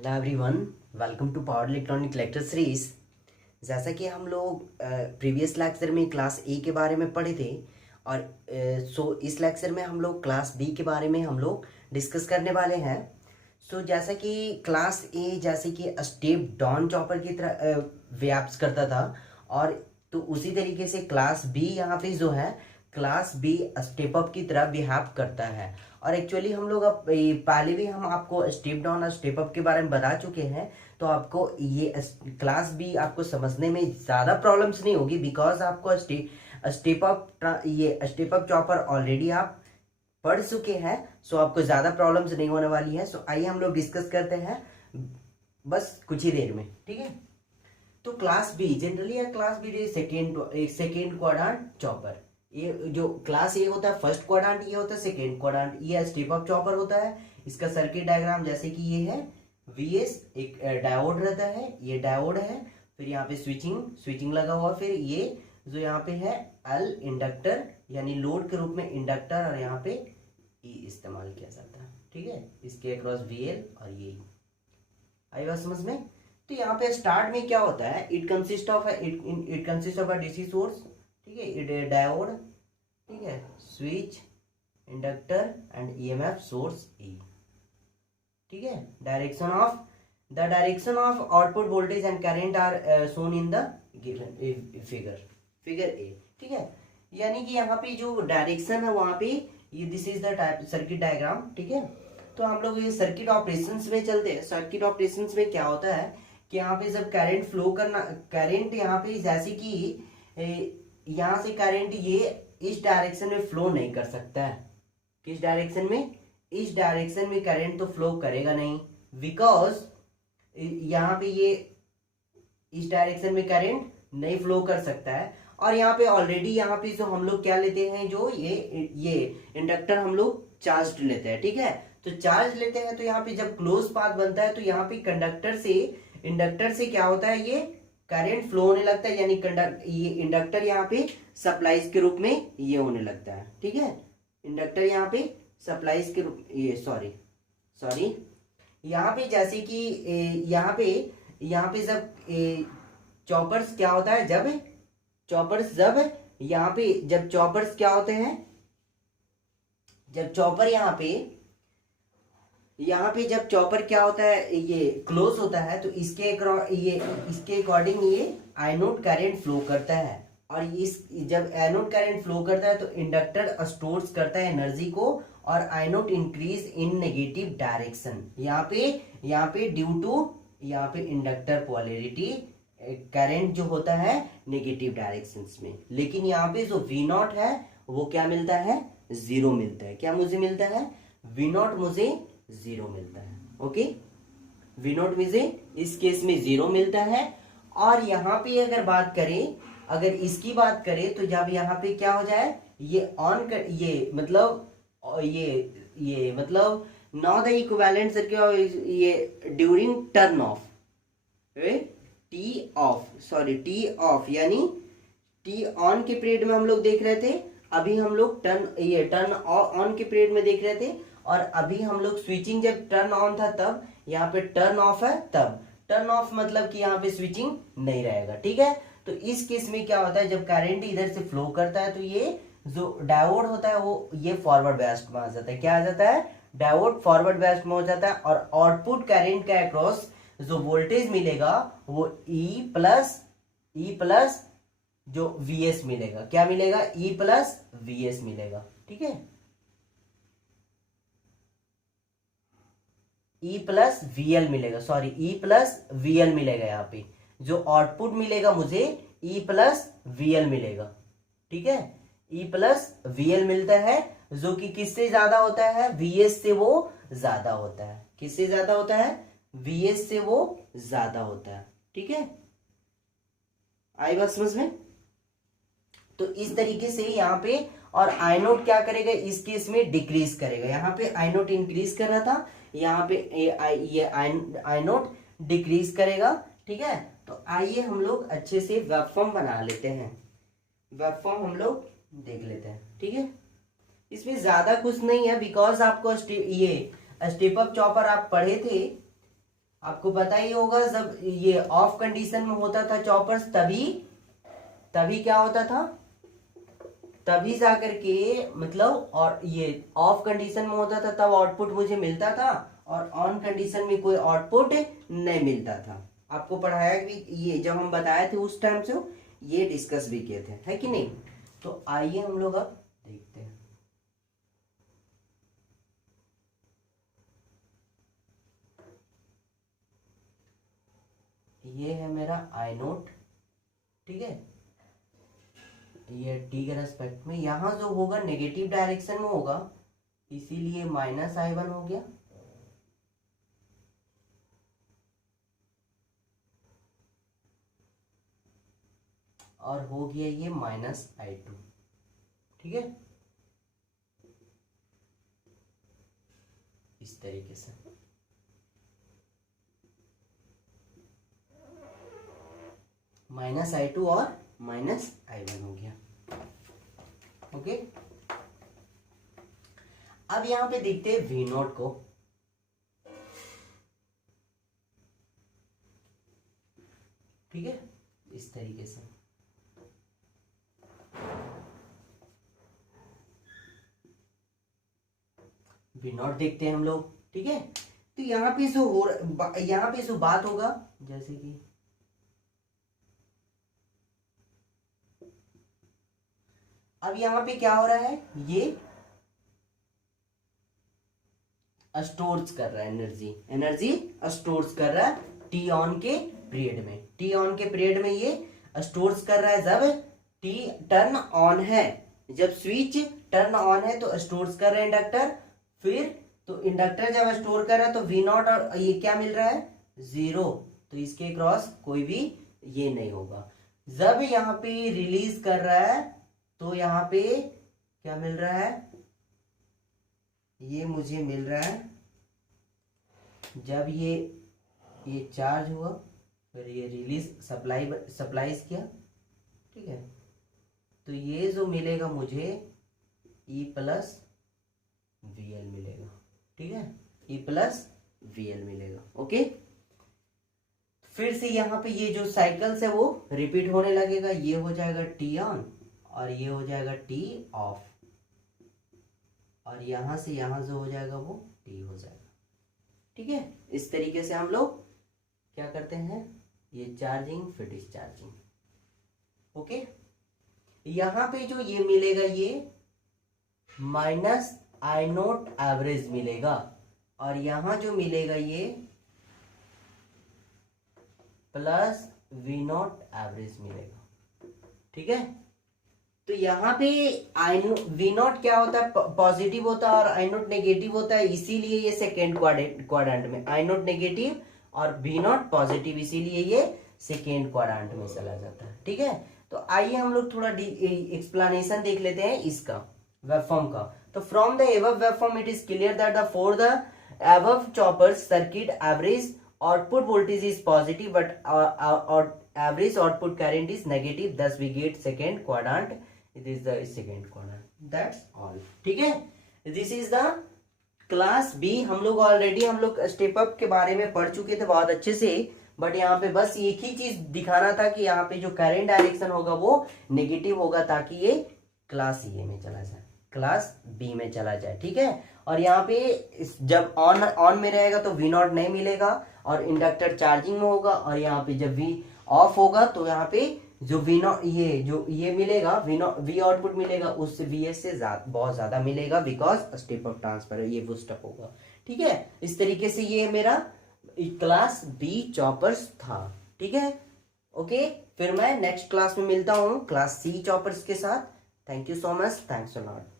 Hello everyone, welcome to power electronic lecture series. जैसा कि हम लोग प्रीवियस लेक्चर में क्लास ए के बारे में पढ़े थे और इस लेक्चर में हम लोग क्लास बी के बारे में हम लोग डिस्कस करने वाले हैं। जैसा कि क्लास ए जैसे कि स्टेप डाउन चॉपर की तरह व्याप्त करता था, और तो उसी तरीके से क्लास बी यहाँ पे जो है क्लास बी स्टेप अप की तरह बिहेव करता है। और एक्चुअली हम लोग अब पहले भी हम आपको स्टेप डाउन और स्टेप अप के बारे में बता चुके हैं, तो आपको ये क्लास बी आपको समझने में ज़्यादा प्रॉब्लम्स नहीं होगी, बिकॉज आपको स्टेप अप चॉपर ऑलरेडी आप पढ़ चुके हैं। आपको ज़्यादा प्रॉब्लम्स नहीं होने वाली है। आइए हम लोग डिस्कस करते हैं बस कुछ ही देर में, ठीक है। तो क्लास बी जनरली है, class B second quadrant chopper. ये जो क्लास ए होता है फर्स्ट क्वाड्रेंट, ये होता है सेकेंड क्वाड्रेंट, ये स्टेप अप चॉपर होता है। इसका सर्किट डायग्राम जैसे कि ये है वीएस, एक डायोड रहता है, ये डायोड है, फिर यहाँ पे स्विचिंग लगा हुआ, फिर ये जो यहाँ पे है एल इंडक्टर यानी लोड के रूप में इंडक्टर, और यहाँ पे ई इस्तेमाल किया जाता है, ठीक है। इसके अक्रॉस वीएल और ये आई बात समझ में। तो यहाँ पे स्टार्ट में क्या होता है, it consist of a DC source, ठीक है, डायोड, ठीक है, switch, inductor and EMF source E, ठीक है। Direction of output voltage and current are shown in the given figure A, ठीक है। यानी कि यहाँ पे जो डायरेक्शन है वहां पे ये this is the type circuit diagram, ठीक है। तो हम लोग ये सर्किट ऑपरेशंस में चलते हैं। सर्किट ऑपरेशंस में क्या होता है कि यहाँ पे जब करंट फ्लो करना, करंट यहाँ पे जैसे कि यहाँ से करंट ये इस डायरेक्शन में फ्लो नहीं कर सकता है। किस डायरेक्शन में? इस डायरेक्शन में करंट तो फ्लो करेगा नहीं, बिकॉज यहाँ पे ये इस डायरेक्शन में करंट नहीं फ्लो कर सकता है। और यहाँ पे ऑलरेडी यहाँ पे जो हम लोग क्या लेते हैं, जो ये इंडक्टर हम लोग चार्ज लेते हैं, ठीक है। तो चार्ज लेते हैं तो यहाँ पे जब क्लोज पाथ बनता है तो यहाँ पे इंडक्टर से क्या होता है, ये करंट फ्लो होने लगता है, यानी ये इंडक्टर यहाँ पे सप्लाईज के रूप में ये होने लगता है, ठीक है। इंडक्टर यहाँ पे सप्लाईज के रूप ये सॉरी यहाँ पे जैसे कि यहाँ पे जब चॉपर्स क्या होता है, जब चॉपर्स क्या होते हैं, जब चॉपर यहाँ पे जब चॉपर क्या होता है, ये क्लोज होता है, तो इसके अकॉर्डिंग ये आइनोड करंट फ्लो करता है। और जब एनोड करंट फ्लो करता है तो इंडक्टर स्टोर्स करता है एनर्जी को, और inode increase in negative direction. यहाँ पे ड्यू टू यहाँ पे इंडक्टर पोलैरिटी करंट जो होता है नेगेटिव डायरेक्शंस में। लेकिन यहाँ पे जो वी नॉट है वो क्या मिलता है, जीरो मिलता है। क्या मुझे मिलता है? वी नॉट मुझे जीरो मिलता है, ओके। वी नॉट मुझे इस केस में जीरो मिलता है। और यहाँ पे अगर इसकी बात करें तो जब यहाँ पे क्या हो जाए, ये ऑन कर, ये मतलब नॉट द इक्विवेलेंट सर्किट, ये during turn off T of यानी टी ऑन के पीरियड में हम लोग देख रहे थे। अभी हम लोग टर्न ऑन के पीरियड में देख रहे थे, और अभी हम लोग स्विचिंग जब टर्न ऑन था तब, यहाँ पे टर्न ऑफ है तब। टर्न ऑफ मतलब कि यहाँ पे स्विचिंग नहीं रहेगा, ठीक है। तो इस केस में क्या होता है, जब करंट इधर से फ्लो करता है तो ये जो डायोड होता है वो ये फॉरवर्ड बायस्ड में आ जाता है। क्या आ जाता है? डायोड फॉरवर्ड बायस्ड में हो जाता है। और आउटपुट करंट के अक्रॉस जो वोल्टेज मिलेगा वो ई प्लस जो वीएस मिलेगा। क्या मिलेगा? ई प्लस वीएस मिलेगा, ठीक है। ई प्लस वीएल मिलेगा यहाँ पे। जो आउटपुट मिलेगा मुझे ई प्लस वीएल मिलेगा, ठीक है। ई प्लस वीएल मिलता है, जो कि किससे ज्यादा होता है? वीएस से वो ज्यादा होता है। किससे ज्यादा होता है? वीएस से वो ज्यादा होता है, ठीक है। आई बात समझ में? तो इस तरीके से यहाँ पे, और आइनोड क्या करेगा इस केस में? डिक्रीज करेगा। यहाँ पे आइनोड इंक्रीज कर रहा था, यहाँ पे ये आइनोड डिक्रीज करेगा, ठीक है। तो आइए हम लोग अच्छे से वेबफॉर्म बना लेते हैं। वेबफॉर्म हम लोग देख लेते हैं, ठीक है। इसमें ज्यादा कुछ नहीं है, बिकॉज आपको ये स्टेप अप चॉपर आप पढ़े थे, आपको पता ही होगा जब ये ऑफ कंडीशन में होता था चॉपर्स, तभी तभी क्या होता था, तभी जाकर के मतलब, और ये ऑफ कंडीशन में होता था तब आउटपुट मुझे मिलता था, और ऑन कंडीशन में कोई आउटपुट नहीं मिलता था। आपको पढ़ाया भी, ये जब हम बताए थे उस टाइम से ये डिस्कस भी किए थे, है कि नहीं। तो आइए हम लोग अब देखते हैं। ये है मेरा आई नोट, ठीक है, ये टी के रेस्पेक्ट में, यहां जो होगा नेगेटिव डायरेक्शन में होगा, इसीलिए -I1 हो गया, और हो गया ये -I2, ठीक है, इस तरीके से। -I2 और -I1 हो गया, ओके। अब यहां पे देखते हैं V0 को, ठीक है, इस तरीके से। V0 देखते हैं हम लोग, ठीक है। तो यहाँ पे जो बात होगा, जैसे कि अब यहाँ पे क्या हो रहा है, ये स्टोर्स कर रहा है एनर्जी स्टोर्स कर रहा है टी ऑन के पीरियड में। टी ऑन के पीरियड में ये स्टोर्स कर रहा है जब टी टर्न ऑन है, जब स्विच टर्न ऑन है तो स्टोर्स कर रहे हैं इंडक्टर। फिर तो इंडक्टर जब स्टोर कर रहा है तो V0 और ये क्या मिल रहा है, 0, तो इसके क्रॉस कोई भी ये नहीं होगा। जब यहाँ पे रिलीज कर रहा है तो यहाँ पे क्या मिल रहा है, ये मुझे मिल रहा है, जब ये चार्ज हुआ फिर ये रिलीज सप्लाईज किया, ठीक है, तो ये जो मिलेगा मुझे E प्लस VL मिलेगा, ठीक है, E प्लस VL मिलेगा, ओके। फिर से यहाँ पे ये जो साइकिल्स है वो रिपीट होने लगेगा, ये हो जाएगा टी ऑन और ये हो जाएगा टी ऑफ, और यहां से यहां जो हो जाएगा वो टी हो जाएगा, ठीक है। इस तरीके से हम लोग क्या करते हैं, ये चार्जिंग फिर डिस्चार्जिंग, ओके। यहां पे जो ये मिलेगा ये -I0 एवरेज मिलेगा, और यहां जो मिलेगा ये प्लस V0 एवरेज मिलेगा, ठीक है। तो यहाँ पे V0 क्या होता है, पॉजिटिव होता है, और I0 नेगेटिव होता है, इसीलिए ये सेकेंड क्वाड्रेंट में, I0 नेगेटिव और V0 पॉजिटिव, इसीलिए ये सेकेंड क्वाड्रेंट में चला जाता है, ठीक है। तो आइए हम लोग थोड़ा एक्सप्लेनेशन देख लेते हैं इसका, वेवफॉर्म का। तो from the above waveform it is clear that the for the above choppers circuit average output voltage is positive but average output current is negative, thus we get second quadrant, it is the second quadrant, that's all, ठीक है। this is the class B। हम लोग step up के बारे में पढ़ चुके थे बहुत अच्छे से, बट यहाँ पे बस एक ही चीज दिखाना था कि यहाँ पे जो करंट डायरेक्शन होगा वो नेगेटिव होगा, ताकि ये क्लास ए में चला जाए, क्लास बी में चला जाए, ठीक है। और यहाँ पे जब ऑन में रहेगा तो V0 नहीं मिलेगा और इंडक्टर चार्जिंग में होगा, और यहाँ पे जब V ऑफ होगा तो यहाँ पे जो V0 ये मिलेगा, V आउटपुट मिलेगा, उससे VS से बहुत ज्यादा मिलेगा, बिकॉज स्टेप अप ट्रांसफर ये वो स्टेप होगा, ठीक है। इस तरीके से ये मेरा क्लास बी चॉपर्स था, ठीक है, ओके। फिर मैं नेक्स्ट क्लास में मिलता हूँ क्लास सी चॉपर्स के साथ। Thank you so much, thanks a lot.